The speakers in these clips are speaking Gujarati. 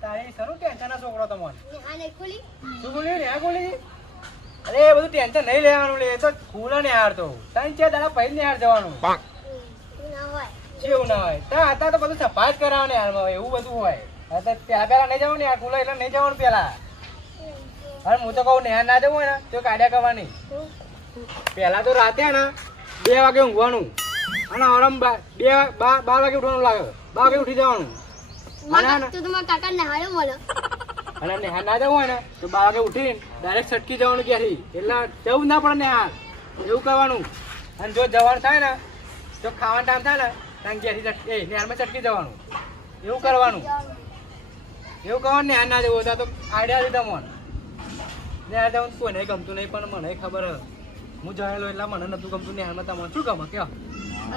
તારી સરું ટેન્શન ના છોકરો તમને આ નહીં ખુલી શું બોલ્યું ને આ બોલી અરે એ બધું ટેન્શન નહીં લેવાનું લે એ તો ખુલે ને યાર તો ત્રણ ચાર દાડા પહેલી ને યાર જવાનું ના હોય કેવું ના હોય ત્યાં હતા તો બધું સફાઈ જ કરાવે ને યાર એવું બધું હોય તો પેલા પેલા નહીં જવાનું યાર ખુલે એટલે નહીં જવાનું પેલા અરે હું તો કહું ને યાર ના જવું હોય ને તો કાઢ્યા કરવાની પેલા તો રાતે ને 2 વાગે ઊંઘવાનું અને આરામ 12 વાગે ઉઠવાનું લાગે 12 વાગે ઉઠી જવાનું તું તો મારા કાકા નહાયો મળ્યો અને નેહાર ના જવું હોય ને તો 12 વાગે ઉઠીને ડાયરેક્ટ છટકી જવાનું ક્યાંથી એટલે જવું ના પડે નેહાર એવું કરવાનું અને જો જવાનું થાય ને તો ખાવાનો ટાઈમ થાય ને ત્યાં ક્યાંથી નેહારમાં છટકી જવાનું એવું કરવાનું નેહાર ના જવું હોય તો આઈડિયા લીધા મને નેહાર જવું કોઈને ગમતું નહીં પણ મને ખબર હ હું જયેલો એટલે મને નતું ગમતું નેહારમાં તમને શું ગમે કયો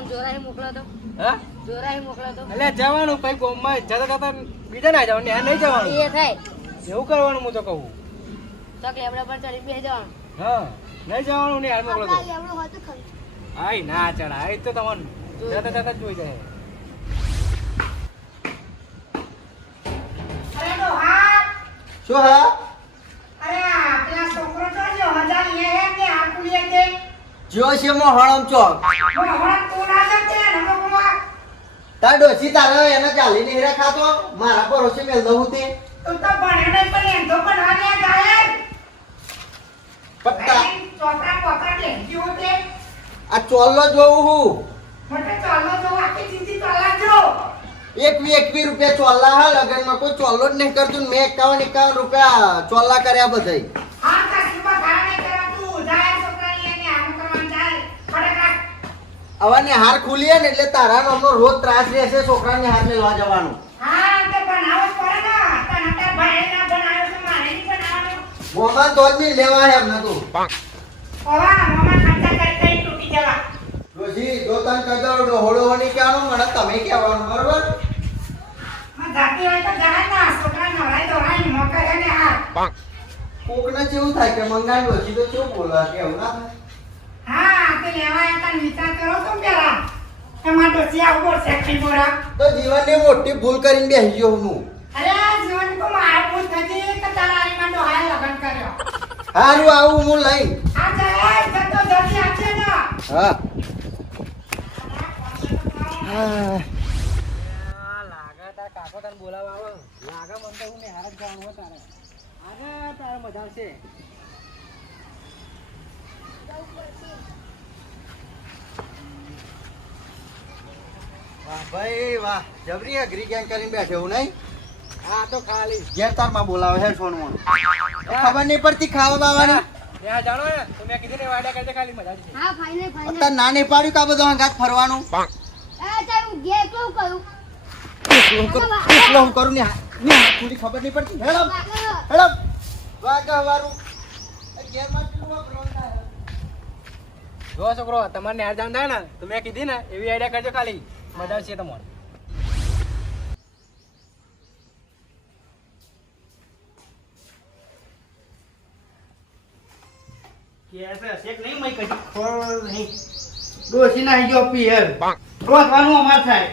જોરાહી મોકલો તો હા જોરાહી મોકલો તો એટલે જવાનું કઈ ગોમમાં જતા જતા બીજા ના જવાનું નેહાર નહીં જવાનું એ થાય એવું કરવાનું હું તો કહું તો લેબડા પર ચડી બેસી જવાનું હા નહીં જવાનું ને હાલ મોકલો તો લેબડો હોતું ખરું આય ના ચડા આય તો તમને જતા જતા જ જોઈ જાય અરે તો હા શું હા અરે આ પેલા છોકરો તો જો હજાર લે હે કે આકુલી તે જો છે મો હળમ ચોક હમણાં તું ના જતે ને મગવા તા ડોસી તારે એને ચાલી નહીં રે ખાતો મારા ભરોસે મેલ દઉં તે તું તો ભણે નહીં પણ એમ તો પણ આને જાય પત્તા ચોપડા પોતા કે જીવો તે આ ચોલ્લો જોઉં હું મોટે ચાલો તો આખી ચીજી ચાલા જો 21 રૂપિયા ચોલ્લા હા લગનમાં કોઈ ચોલ્લો જ નહીં કરતું ને મેં 51 રૂપિયા ચોલ્લા કર્યા બધાય હા કાશીમાં ઘાણે કરા તું જાય છોકરાની એને આમ કરવાનું જાય ખરેખર હવે ને હાર ખુલીએ ને એટલે તારા નામનો રોજ ત્રાસ રહેશે છોકરાને હાર લેવા જવાનું હા તે બનાવો પડે ને તને તે ભાઈ ના બનાવ્યો તો મારે નહીં બનાવવાનો મોમાં તો જ નહીં લેવા એમ નતું ઓવા મામા ખર્ચા કરી કરી તૂટી જવા ડોસી જો તને કદરો હોળો હોની કહેવાનું મને તમે કહેવાનું બરોબર માં જાતી હોય તો જાય ના છોકરા નવરાય દોરાય મોકલે ને હા કોકને કેવું થાય કે મંગાઈ ડોસી તો શું બોલવા કેવું ના થાય હા તે લેવા હતા વિચાર કરો તો પેલા એમાં ડોસી આવો સેક્સી બોરા તો જીવનની મોટી ભૂલ કરીને બેસી ગયો હું અરે જીવન કો માર ભૂલ થતી કે તારા આઈમાં તો હાય લગન કર્યો હારું આવું હું લઈ આ જાય જતો જલ્દી આવજે ને હા લાગે તાર કાકો તને બોલાવા આવે લાગે મને તો હું ને હાર જ જવાનું હોય તારે આગળ તારે મજા આવશે વાહ ભાઈ વાહ જબરી અઘરી ગેંગ કરીને બેઠે હું નહીં હા તો ખાલી ઘેર તારમાં બોલાવે હે સોનમોન ખબર નહીં પડતી ખાવા બાવાની ત્યાં જાણો ને તો મેં કીધું ને વાડા કરજે ખાલી મજા આવશે હા ફાઈનલ ફાઈનલ અત્યારે ના નહીં પાડ્યું કા બધું હંગાત ફરવાનું એ તારું ગે એકલું કરું એટલો હું કરું ને થોડી ખબર નહીં પડતી હેડમ હેડમ વાગા વારું ઘેર માં કેટલું વાપરવાનું થાય જો છોકરો તમારે નેર જાણ થાય ને તો મેં કીધી ને એવી આઈડિયા કરજો ખાલી મજા આવશે તમારે શેક નહીં મય કદી ખોલ નહીં ડોસી નાહી ગયો પિયર રોજવાનું અમાર થાય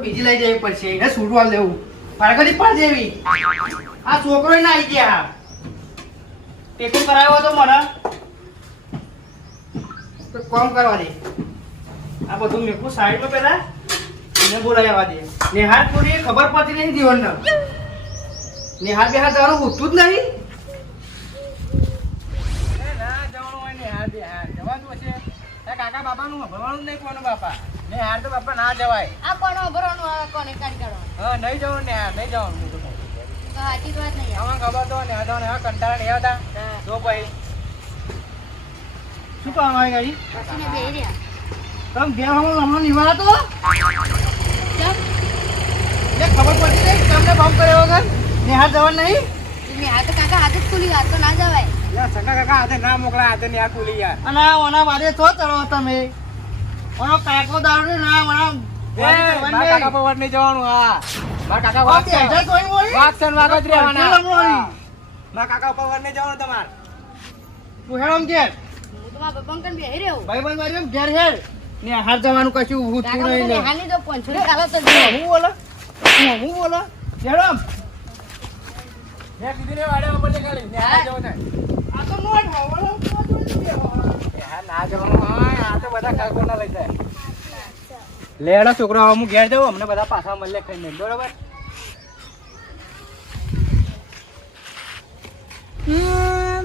બીજી લઈ જવી પડશે એને છૂટવા લેવું પારગડી પણ જેવી આ છોકરો ના આવી ગયા ટેકું કરાવ્યો તો મને તો કામ કરવા દે આ બધું મેકું સાઈડમાં પેલા એને બોલાવ્યા દે નેહાર પૂરી ખબર પડતી નહીં જીવનને નેહાર બે હાથ જવાનું ઉઠતું જ નહીં ના જવાનું હોય ને હાર બે હાર જવાનું હશે કાકા બાપાનું ભણવાનું જ નહીં કોનું બાપા ને હાર તો બાપા ના જવાય આ કોનો ભરવાનું આ કોને કાઢી કાઢવાનું હા નહીં જવાનું ને હાર નહીં જવાનું હું તો કહું. તો સાચી જ વાત નહીં આમાં ખબર તો ને હતા ને હા કંટાળા નહીં આવતા તો ભાઈ શું કામ આવી ગાડી પછીને બે રહ્યા તમે બે હમણાં નિવાડા તો ચમ એટલે ખબર પડતી નહીં તમને ફોન કર્યો વગર નેહાર જવાનું નહીં તમે હાથ કાકા હાથ જ ખુલી વાત તો ના જવાય યાર સગા કાકા હાથે ના મોકલા હાથે ને આ કુલી યાર અને ઓના વાદે છો ચડો તમે ઓનો કાકો દારૂ ના મને મારા કાકા પર વટ નહીં જવાનું હા મારા કાકા વાત છે વાત છે વાગ જ રહેવાના મારા કાકા ઉપર વટ નહીં જવાનું તમારે તું હેડમ કે હું તો મારા બંકન બેહી રહ્યો ભાઈ બંધ મારી ઘેર હેડ ને હાર જવાનું કશું હું તું નહીં ને હાલી દો 500 કાલો તો હું બોલો જેડમ મેં કીધું ને વાડે ઉપર નીકળી નેહાર જવો થાય આ તો નોટ હોવાનો નેહાર ના જવાનું હોય આ તો બધા કાકો ના લઈ જાય લેડો છોકરો હવે હું ઘેર જાઉં અમને બધા પાછા મળે ખાઈને બરોબર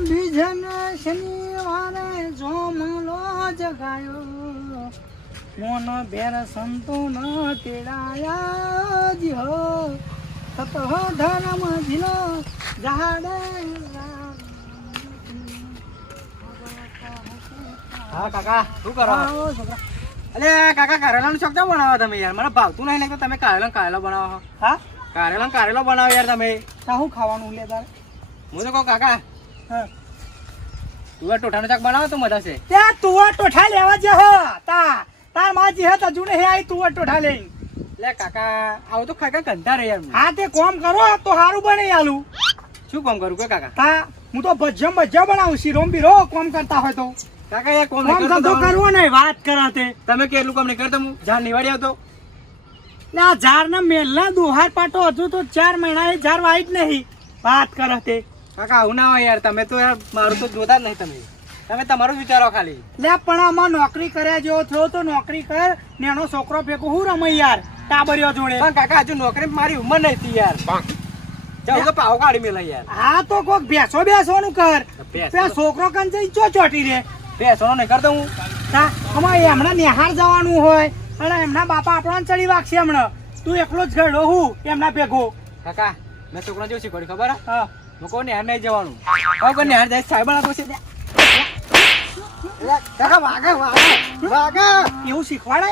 બીજન શનિવારે જોમલો જગાયો મોનો બેર સંતો ન તેડાયા જીહો તતો ધર્મ ભીલો જાડે હા કાકા શું કરો અલે કાકા કારેલાનું શાક કેમ બનાવો તમે યાર મને ભાવતું નહીં લાગતું તમે કારેલો બનાવો હા કારેલો બનાવો યાર તમે શું ખાવાનું લે તારે હું તો કહું કાકા હા તું ટોઠાનું શાક બનાવો તો મજા છે ત્યાં તુવા ટોઠા લેવા જે હો તાર માં જે હતા જુને હે આઈ તુવા ટોઠા લઈ લે કાકા આવું તો ખાકા કંટાળે યાર હા તે કોમ કરો તો સારું બને આલું શું કામ કરું કે કાકા તા હું તો ભજ્જા બનાવું શીરોમ બીરો કોમ કરતા હોય તો કાકા યાર કોમ કોમ ધંધો કરવો ને વાત કરાતે તમે કેટલું કામ નહીં કરતા હું જાન નિવાડી આવતો લે આ ઝાડ ના મેલના દોહાર પાટો હજુ તો 4 મહિના એ ઝાડ વાઈ જ નહીં વાત કરતે કાકા આવું ના હોય યાર તમે તો યાર મારું તો જોતા જ નહીં તમે તમારું જ વિચારો ખાલી લે પણ આમાં નોકરી કર્યા જેવો થયો તો નોકરી કર ને એનો છોકરો ભેગો હું રમઈ યાર ટાબરિયો જોડે પણ કાકા હજુ નોકરી મારી ઉંમર નહીં હતી યાર જાવ તો પાવ કાઢી મેલા યાર હા તો કોક બેસવાનું કર ભેંસો. પેલા છોકરો કન જઈ ચોટી રે બેસવાનો નહીં કરતો હું તા અમારે હમણાં નિહાર જવાનું હોય અને એમના બાપા આપણને ચડી વાગશે હમણાં તું એકલો જ ગયો હું એમના ભેગો કાકા મેં છોકરા જેવું શીખવાડ્યું ખબર હે? હા હું કહું નેહાર નહીં જવાનું હવે કોઈ નેહાર જાય સાહેબ આપો છે કાકા વાગે એવું શીખવાડે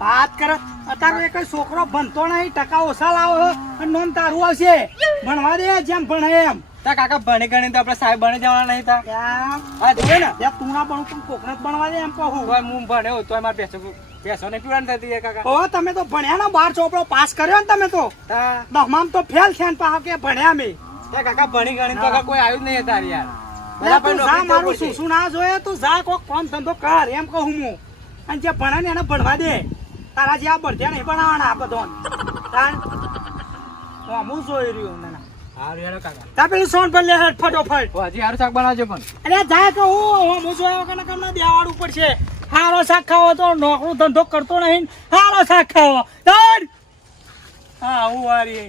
વાત કરે અત્યારે એક છોકરો ભણતો નહીં ટકા ઓછા લાવો અને નોમ તારું આવશે ભણવા દે જેમ ભણે એમ તા કાકા ભણી ગણી તો આપણે સાહેબ બની જવાના નહીં તા ત્યાં હા જોયે ને ત્યાં તું ના ભણું તું કોકને જ ભણવા દે એમ કહું તોય હું ભણ્યો તોય મારે પેસો નહીં પીવાની થતી યાર કાકા ઓ તમે તો ભણ્યા ને 12 ચોપડો પાસ કર્યો ને તમે તો તા 10માં તો ફેલ થયા ને પાછા કે ભણ્યા મેં ત્યાં કાકા ભણી ગણી તો આગળ કોઈ આવ્યું જ નહીં તાર યાર લે તું જા મારું શું ના જોઈએ તું જા કોક કામ ધંધો કર એમ કહું હું અને જે ભણે ને એને ભણવા દે તારા જે આ બળધ્યા નહીં ભણાવવાના આ બધો હું જોઈ રહ્યો ના હારું યાર કાકા તા પેલું સોન પર લે હેડ ફટોફટ હજી હારું શાક બનાવજો પણ અરે જાય કે હું જોયો કે કમને દેવાડું પડશે હારો શાક ખાવો તો નોકરો ધંધો કરતો નહીં હારો શાક ખાવો દોડ હા હું વારી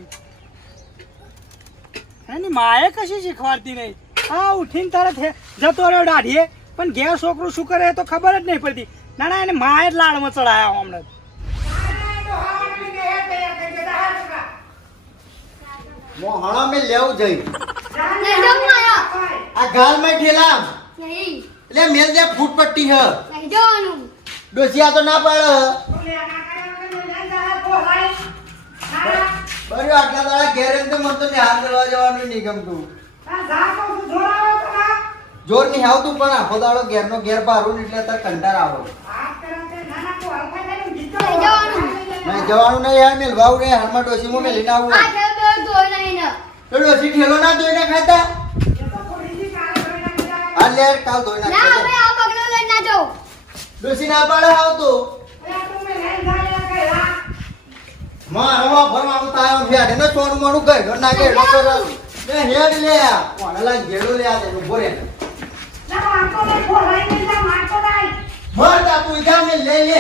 એની માએ કશી શીખવાડતી નહીં હા ઉઠીને તરત જતો રહ્યો દાઢીએ પણ ઘેર છોકરું શું કરે એ તો ખબર જ નહીં પડતી ના ના એને માએ જ લાડમાં ચડાયા હમણાં મોહણા મેં લેવું જઈ નહીં જવું આયા આ ગાલ માં ઠેલા નહીં એટલે મેલ દે ફૂટ પટ્ટી હ નહીં જવાનું ડોસિયા તો ના પાડે બરો આટલા દાડા ઘેર એમ તો મને તો હાથ કરવા જવાનું નહીં ગમતું જોર નહીં આવતું પણ આખો દાડો ઘેર નો ઘેર પારું એટલે તાર કંટાર આવો નહીં જવાનું નહીં જવાનું નહીં યાર મેલ વાવ રે હાલમાં ડોસીમાં મેલીને આવું આ જે બે ધોઈ નહીં ને તો ડોસી ઠેલો ના ધોઈને ખાતા આ લે કાલ ધોઈ ના નાખજો હવે આ બગડો લઈને ના જાઓ ડોસી ના પાડે આવતો મારવા ભરવાનું તાયો ફેડે ને ચોરું મોનું ગઈ ઘર નાખે એટલે તો ને હેડ લે કોણલા ઘેડો લે આ તે ઉભો રે માર તા તું જા મે લે લે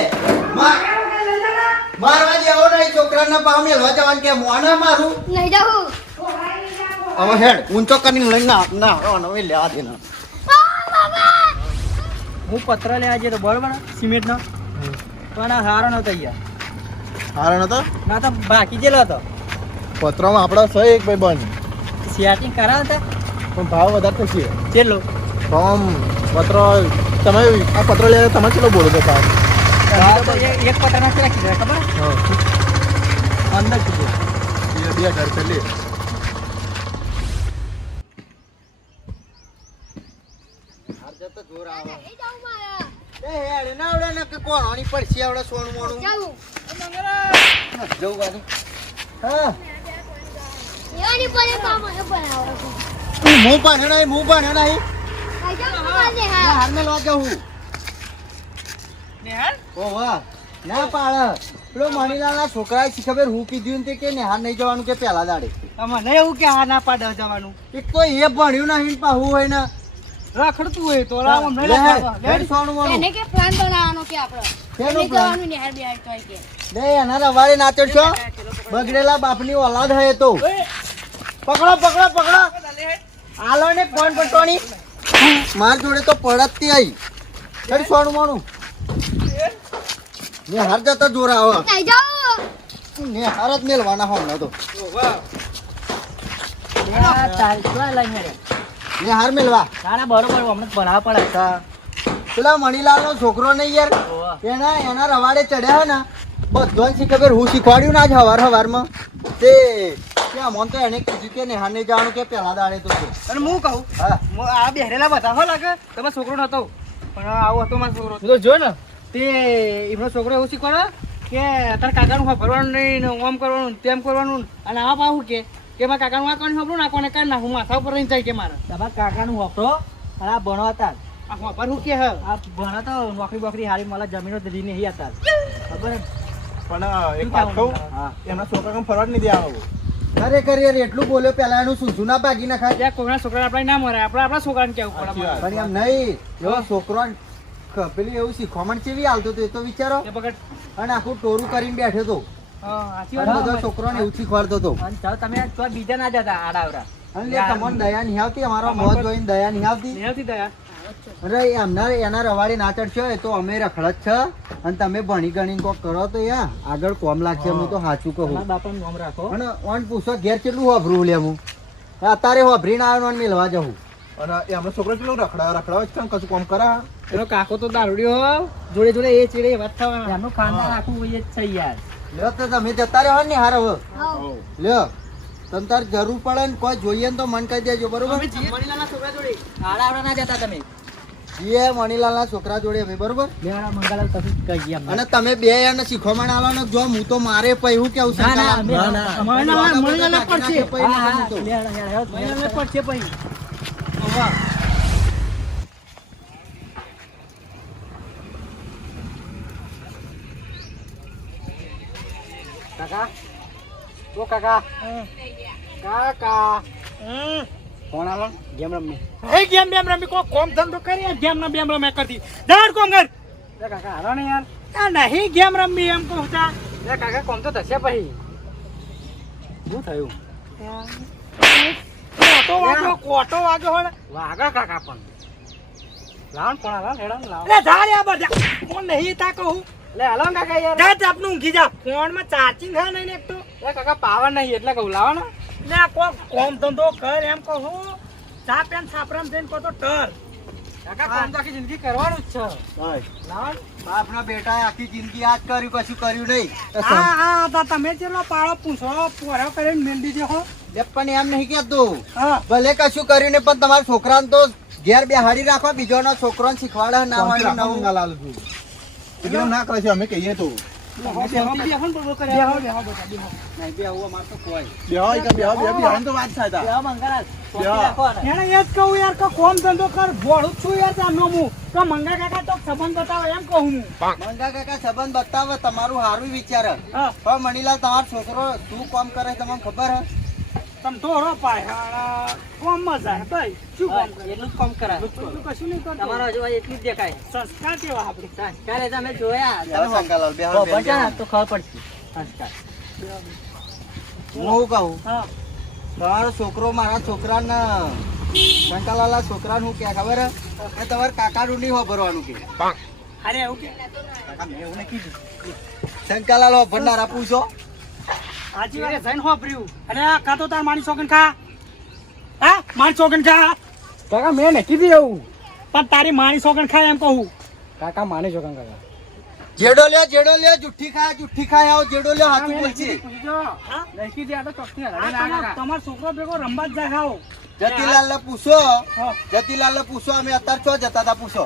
મારવા જેવો નહીં છોકરાના પાવ મેલવા જવાનું કે મોના મારું નહીં જાઉં હવે હેડ ઊંચો કરીને લઈને ના હવે લેવા દે ના હું પત્ર લેવા જઈએ તો બરોબર સિમેન્ટ નો પણ આ હારો નતો યાર હારો નતો ના તો બાકી જેલો હતો પત્રમાં આપડા સહી એક ભાઈ બંધ સેટિંગ કરાવતા પણ ભાવ વધારે થશે ચેલો ફોર્મ પત્ર તમે આ પત્ર લે તમે ચેલો બોલો તો ભાવ એક પત્ર નાખી રાખી દે ખબર અંદર કીધું 2000 લે જોર આવે નહીં જાઉં મારા એ હેડ ના આવડે ને કે કોણ આની પડશે આવડે સોનું મોનું જાઉં જવું બાજુ હા એવાની પડે કામ બનાવો છો હું પણ નહીં નહીં જાઉં મારે હા નેહાર મેલવા જવું. નિહાર ઓવા ના પાડ પેલો મણીલાલના છોકરાએ શી ખબર હું કીધું ને તે કે નેહાર નહીં જવાનું કે પહેલા દાડે. મને એવું કે આ ના પાડે જવાનું એક તો એ ભણ્યું નહીં પાહું હોય ને રખડતું હોય તો લાવ અમને લે લખાવવા. હેડ સોનું વાળું. એને કે પ્લાન બનાવવાનો કે આપણે શેનો એને plan? જવાનું નિહાર બિહાર તો કે લે એના રવાડે નાચડ છો બગડેલા બાપની ઓલાદ હે તો પકડો પકડો પકડો આલો ને કોણ પટોણી માર જોડે તો પડતતી આઈ હેડ સોનું વાળું. નેહાર જતા જોરા આવો નહીં જાઓ નેહાર જ મેલવાના હોમના તો નેહાર મેલવા પેલા મણીલાલ નો છોકરો નહીં યાર એના રવાડે ચડ્યા ને બધો શી ખબર હું શીખવાડ્યું ના જ હવારમાં તે ત્યાં મન તો એને કીધું કે નેહાર ને જવાનું કે પેલા દાડે તો છે. અને હું કહું હા આ બેહરેલા બધા હો લાગે તમારો છોકરો નતો પણ આવો હતો મારો છોકરો તું તો જો ને તે એમનો છોકરો એવું શીખવાડે કે તારા કાકાનું વાપરવાનું નહીં ને ઓમ કરવાનું તેમ કરવાનું અને આ પાછું કે મારા કાકાનું આ કોને વાપરું ને આ કોને કાઢ નાખું માથા ઉપર રહી જાય કે મારે તમારા કાકાનું વાપરો અને આ ભણવાતા આ વાપર શું કે હે આ ભણા તો નોકરી બોકરી હારી મળે જમીનો દીધી નહીં હતા ખબર પણ એક વાત કહું હા એમના છોકરાને ફરવા જ નહીં દેવાનો. ખરેખર યાર એટલું બોલ્યો પેલા એનું શું ના ભાગી નાખાય ત્યાં કોઈના છોકરા આપણે ના મરે આપણે આપણા છોકરાને કેવું પડે સાચી વાત. પણ એમ નહીં એવો છોકરો પેલી એવું શીખવામણ ચેવી હાલતો હતો એ તો વિચારો એ પકડ અને આખું ટોરું કરીને બેઠો હતો હા સાચી અને વાત બધા છોકરાને એવું શીખવાડતો હતો અને ચાલો તમે તો બીજા ના જતા આડાવરા અને લે તમને દયા નહીં આવતી અમારો મોત જોઈને દયા નહીં આવતી નિહાળથી દયા અરે એના રવાડે ના ચડશો એ તો અમે રખડત છે અને તમે ભણી ગણી કોક કરો તો યા આગળ કોમ લાગશે હું તો સાચું કહું તમારા બાપાનું નામ રાખો અને ઓન પૂછો ઘેર કેટલું વાપરું લે હું અત્યારે વાપરીને આવ્યો ને મેલવા જવું અને એમનો છોકરો કેટલો રખડાવે છે કશું કામ કરા. એનો કાકો તો દારૂડિયો જોડે જોડે એ ચીડે વાત થવાના એમનું ખાનદાન આખું હોય જ છે યાર લ્યો તો તમે જતા રહ્યો ને હાર હવે આવો લ્યો તમ તાર જરૂર પડે ને કોઈ જોઈએ ને તો મન કહી દેજો બરોબર મણીલાલના છોકરા જોડે આડાવરા ના જતા તમે જીએ મણીલાલના છોકરા જોડે અમે બરોબર લેવાના મંગાલાલ કશું કહી ગયા અમને. અને તમે બે એને શીખવામણ આલો ને જો હું તો મારે પૈહું કેવું ના, ના, શંકરલાલ? અમે- મણીલાલ પડશે પૈ હા, હા, નાખું તો. લેવાના, યાર, મણીલાલને પડશે પછી કાકા ઓ કાકા કાકા ફોન આલો ગેમ રમી હે ગેમ બેમ રમી કો કોમ ધંધો કરી ગેમ ના બેમ રમે કરતી દાડ કોમ કર લે કાકા હારો ને યાર આ નહીં ગેમ રમી એમ કહું તા લે કાકા કોમ તો થશે પછી શું થયું કોટો વાગ્યો હોય ને વાગા કાકા પણ લાવણ ફોન આલો હેડો ને લાવો લે ધાર યા બધા કોણ નહીં તા કહું લે હાલો ને કાકા યાર જા આપનું ઊંઘી જા ફોન માં ચાર્જિંગ હે નહીં ને એક તો લે કાકા પાવર નહીં એટલે કહું લાવો ને લે કોમ ધંધો કર એમ કહું ચા પેન છાપરામ થઈને કહો તો ટર કાકા કોમ તો આખી જિંદગી કરવાનું જ છે ઓય, લાવો ને. બાપના બેટાએ આખી જિંદગી આ જ કર્યું કશું કર્યું નહીં હા તા તમે જેટલો પાળો પૂછો પોરો કરીને મેલ દીધો હો લે પણ એમ નહીં કેતો હા ભલે કશું કર્યું નહીં પણ તમારા છોકરાને તો ઘેર બેહાડી રાખવા બીજોનો છોકરાને શીખવાડે ના હોય શાંતિ રાખો, નવું. મંગાલાલ છું. એકદમ ના કરે છે અમે કહીએ તો બેહો નહીં બે આવું અમારે તો કોઈ બેહો કે બેહો બેહો બેહવાની તો વાત થાય તા. બે મંગાલાલ બે. રાખો ને. એને એ જ કહું યાર કે કોમ ધંધો કર ભોળું છું યાર તારનો હું તો મંગા કાકા તો સંબંધ બતાવો એમ કહું હું મંગા કાકા સંબંધ બતાવે તમારું સારું વિચાર હે. હા પણ મણીલાલ તમારો છોકરો શું કામ કરે તમને ખબર હે તમ તો રો પાય કોમ માં જાય ભાઈ શું કામ કરે એટલું જ કામ કરાય બીજું કશું નહીં કરતો તમારો હજુ એટલું જ દેખાય સંસ્કાર કેવા આપણે સંસ્કાર એ તમે જોયા ચાલો શંકરલાલ, બેહો, તો બેહો, બચા ને બેહો. તો ખબર પડશે સંસ્કાર હું શું કહું હા તમારો છોકરો મારા છોકરાને શંકરલાલના છોકરાને શું કે ખબર હે કે તમારે કાકાનું નહીં વાપરવાનું કે અરે એવું કે કાકા મેં એવું નહીં કીધું શંકરલાલ વાપરનારા પૂછો હાજી વાત જઈને હોપર્યું અરે આ કાતો તાર મારી છોકન ખા હા મારી છોકન ખા કાકા મેં નહીં કીધું એવું પણ તારી મારી છોકન ખા એમ કહું કાકા માને છો કાકા જેડો લ્યો જુઠ્ઠી ખાય આવો જેડો લ્યો હાચું બોલશે હા નહીં કીધું આ તો ચોકથી આ હલાવી નાખા. તમારો છોકરો ભેગો રંબા જ જાય ખાઓ જતીલાલને પૂછો હા. જતીલાલને પૂછો અમે અત્યારે છો જતા હતા પૂછો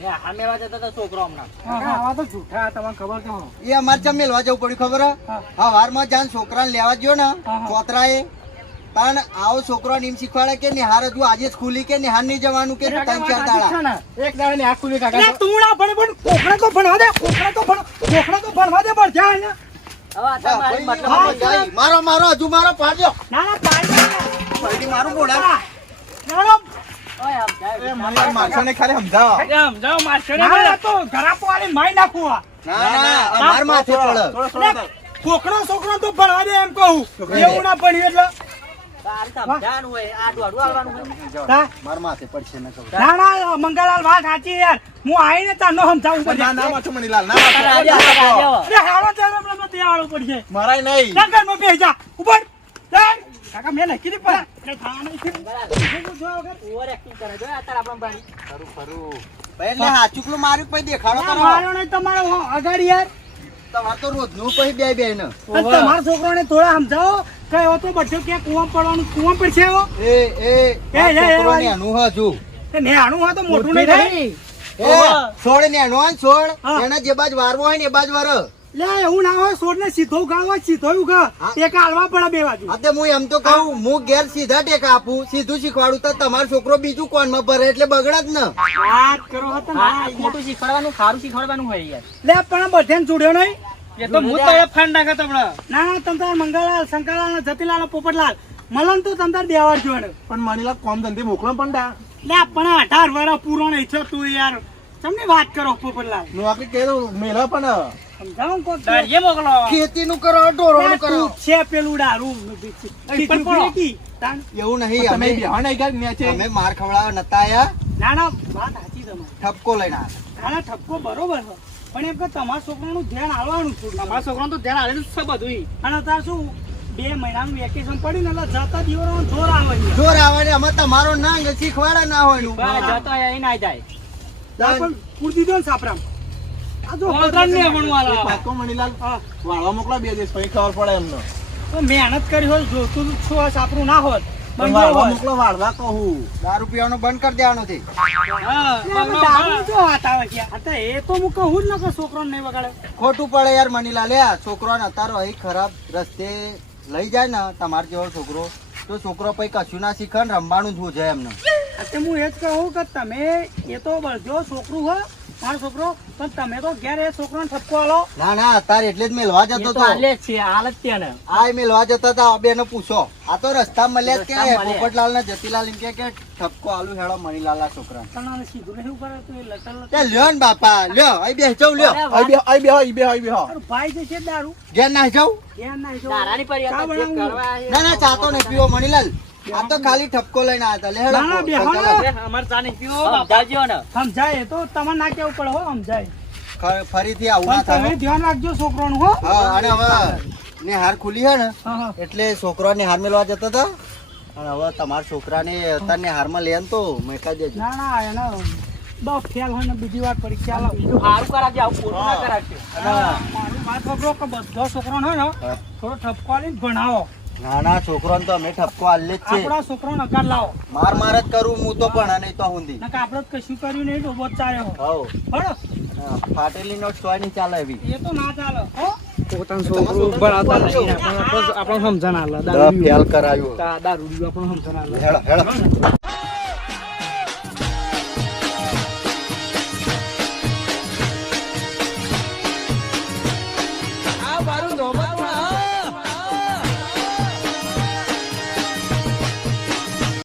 લે, હામે એવા જતા હતા છોકરો હમણાં કાકા આવા તો જૂઠા તમને ખબર કે હો એ અમારે ચમ મેલવા જવું પડ્યું ખબર હે? હા. હા વારમાં જાન છોકરાને લેવા ગયો ને હા. ચોતરાએ પણ આવો છોકરો એમ શીખવાડે કે નિહાર હજુ આજે જ ખુલી કે નિહાર નહીં જવાનું કે કાકા 3-4 વાત દાડા સાચી છે ને. એક દાડે ની આંખ ખુલી કાકા. તું ના ભણે પણ કોકડા તો ભણવા દે કોકડા તો ભણવા દે પણ જા અહીંયા. હવે આ તમારી મતલબ હા, જાય. મારો મારો હજુ મારો પાડજો ના ના પાડી પૈડી મારું બોડા ઓય આમ જાય એ મને મારશો ને ખાલી સમજાવો જાઓ માસ્ટર ના તો ઘરાપો વાળી માઈ નાખું આ. ના માર માથે પડે કોકડો છોકરો તો ભણવા દે એમ કહું એવું ના પડ્યું એટલે તારે સમજાવવાનું હોય આ દોડું આવવાનું હોય હા? માર માથે પડશે ને કહું ના ના મંગલાલ વાત સાચી યાર હું આવીને તારનો સમજાવું પડે ના ના માથું મનીલાલ ના રાજા રાજા અરે હાલો ત્યારે મને ત્યાં આવવું પડશે મારાય નહીં જંગલમાં બેસી જા ઉપર ચાલ. કાકા મેં નહીં કીધી પણ એટલે થવાનું નથી. ઓવર એક્ટિંગ કરે જો અત્યારે આપણને પાણી એટલે હાચુકલું માર્યું પછી દેખાડો ના, કરો મારો નહીં તમારો અગાડી યાર તમારે તો રોજનું પછી બે ને અને તમારા છોકરાને થોડા સમજાવો કે એવો તો બધો ક્યાં કુવામાં પડવાનું કુવામાં પડશે એવો છોકરો વાળી. નેનું હજુ કે નેહાણું હોય તો મોટું નહીં થાય છોડ નેનો હોય ને છોડ હા. એના જે બાજ વારવો હોય ને એ બાજ વાર લે એવું ના હોય છોડ ને સીધો ઉગાડવો હોય, સીધો ઉગા હા. ટેકા હાલવા પડે બે બાજુ હા તે હું એમ તો કહું હું ઘેર સીધા ટેકા આપું સીધું શીખવાડું તો તમારો છોકરો બીજું કોનમાં ભરે એટલે બગડે જ ને વાત કરો હતો ને. હા ખોટું શીખવાડવાનું ખારું શીખવાડવાનું હોય યાર લે પણ બધાને જોડ્યો નહીં એ તો હું તરફ ફાંડ નાખે તમને. ના ના તમ તાર મંગળલાલ શંકરલાલ જતીલાલ પોપટલાલ મલન તો તમ તાર દેવાડ જોડે પણ મનીલાલ કોમ ધંધે મોકલો પણ ડા લે પણ 18 વર્ષ પૂરો નહીં છો તું યાર તમને વાત કરો પોપટલાલ નોકરી કર્યું મેળા પણ સમજાવો કોક દાઢીએ મોકલો. ખેતીનું કરો ઢોરોનું કરો તું છે પેલું દારૂ પણ પડો. એવું નહીં તમે અમે બેહવા નહીં ગયા ન્યાચે અમે માર ખવડાવવા નતા આયા ના ના વાત સાચી તમારી ઠપકો લઈને આવ્યા. ના ના ઠપકો બરોબર છે પણ એમ કે તમારા છોકરાનું ધ્યાન આવવાનું થોડું તમારા છોકરાનું તો ધ્યાન આલેલું જ છે બધુંય. અને તાર શું 2 મહિનાનું વેકેશન પડી ને એટલે જતા દિવસનો જોર આવે છે. જોર આવે ને અમે તમારો ના ને શીખવાડે ના હોય બસ જતો અહીં ના જાય ના પણ પૂરી દીધો ને સાપરામ આ જો ઓળખાણ નહીં આપણું વાલા. પાકો મનીલાલ હા, વાળવા મોકલા 2 દિવસ પછી ખબર પડે એમને તો મહેનત કરી હોય જોતું છું આ સાપરું ના હોત પણ વાળવા મોકલો વાળવા કહું દારૂ પીવાનું બંધ કરી દેવાનું છે હા, એટલે દારૂ જો હાથ આવે છે. આ તો એ તો હું કહું જ ને કે છોકરોને નહીં વગાડે ખોટું પડે યાર મનીલાલ લે છોકરોને અત્યારે અહીં ખરાબ રસ્તે લઈ જાય ને તમારો જેવો છોકરો તો છોકરો પછી કશું ના શીખે ને રમવાનું જ જાય એમને એટલે હું એ જ કહું કે તમે એ તો બળજો છોકરું હોય મારો છોકરો પણ તમે તો ઘેર એ છોકરાને ઠપકો આલો ના ના અત્યારે એટલે જ મેલવા જતો એ તો હતો હાલે જ છે હાલ જ ત્યાં ને આ મેલવા જતા હતા આ બેને પૂછો આ તો રસ્તા મળ્યા જ કે રસ્તામાં મળ્યા. પોપટલાલ ને જતીલાલ એમ કે ઠપકો આલુ હેડો મણીલાલ ના છોકરા તણાને સીધું નહીં કરે તો એ લટલ તે લ્યો ને બાપા લ્યો અહીં બેસ જાઉં લ્યો આઈ બે તારું ભાઈ જે છે દારૂ ઘેર ના જાઉં ધ્યાન ના જો તારાની પર ચા બનાવું? ના ના ચાતો નહીં પીવો મણીલાલ આ તો ખાલી ઠપકો લઈને આવ્યા હતા લે ના, ના, બેહો ને. હેડો અમારે ચા નહીં પીવો બાપા. સમજાવજો ને સમજાય એ તો તમારે ના કેવું પડે હો સમજાય ફરીથી આવું ના પણ તમે થાય ધ્યાન રાખજો છોકરાનું હો હા અને હવે નિહાર ખુલી હે ને હા, હા. એટલે છોકરો નિહાર મેળવા જતા હતા અને હવે તમારા છોકરાને અત્યારે નિહારમાં લે ને તો મેકા દેજો ના ના એને બહુ ખ્યાલ હોય ને બીજી વાર પરીક્ષા લો સારું કરાવજો આવું ખોટું ના કરાવજો મારું વાત ખબરો કે બધો છોકરો હોય ને હા. થોડો ઠપકો આલીને ભણાવો ના ના છોકરોને તો અમે ઠપકો આલે જ છે આપણા છોકરાને અગાર લાવો માર માર જ કરું હું તો પણ નહીં તો હુંદી નકર આપણે તો કશું કર્યું નહીં ડૂબો જ ચાલ્યો હવ બરાબર ફાટેલી નોટ સોય નહીં ચાલે એવી એ તો ના ચાલે હો પોતાનું છોકરું ભણાવતા નહીં. આપણને સમજણ આલે. ફેલ કરાયું દારૂ આપણને સમજણ આલે. હેડો હેડો